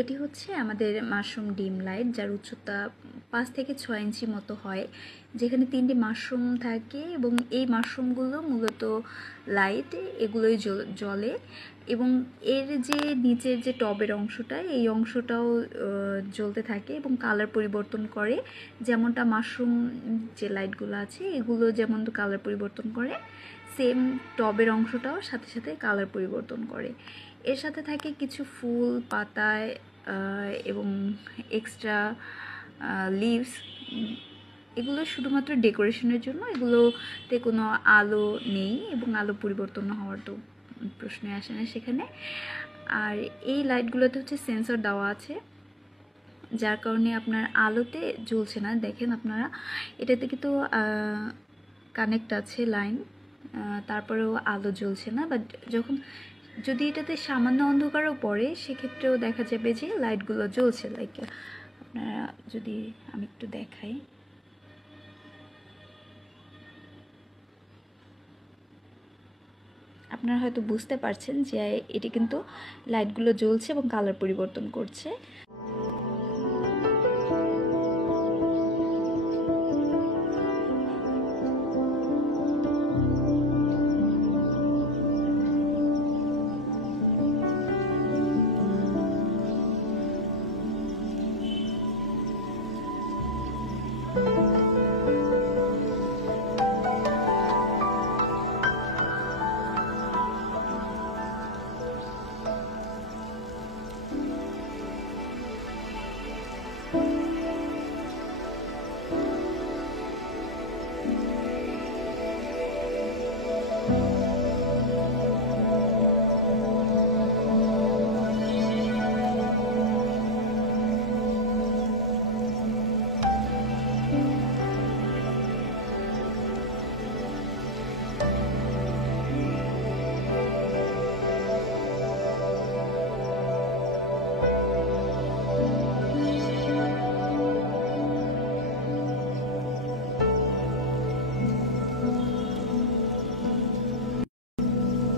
এটি হচ্ছে আমাদের মাশরুম ডিম লাইট, যার উচ্চতা 5 থেকে 6 ইঞ্চি মতো হয়, যেখানে 3টি মাশরুম থাকে এবং এই মাশরুমগুলো মূলত লাইট এগুলোই জ্বলে এবং এর যে নিচের যে টবের অংশটা, এই অংশটাও জ্বলতে থাকে এবং কালার পরিবর্তন করে। যেমনটা মাশরুম যে লাইটগুলো আছে এগুলো যেমন কালার পরিবর্তন করে, সেম টবের অংশটাও সাথে সাথে কালার পরিবর্তন করে। এর সাথে থাকে কিছু ফুল পাতায় এবং এক্সট্রা লিভস। এগুলো শুধুমাত্র ডেকোরেশনের জন্য, এগুলোতে কোনো আলো নেই এবং আলো পরিবর্তন হওয়ার তো প্রশ্নই আসে না সেখানে। আর এই লাইটগুলোতে হচ্ছে সেন্সর দেওয়া আছে, যার কারণে আপনার আলোতে জ্বলছে না। দেখেন আপনারা, এটাতে কিন্তু কানেক্ট আছে লাইন, তারপরেও আলো জ্বলছে না। বাট যদি এটাতে সামান্য অন্ধকারও পড়ে সেক্ষেত্রেও দেখা যাবে যে লাইটগুলো জ্বলছে। লাইক আপনারা যদি আমি একটু দেখাই, আপনারা হয়তো বুঝতে পারছেন যে এটি কিন্তু লাইটগুলো জ্বলছে এবং কালার পরিবর্তন করছে।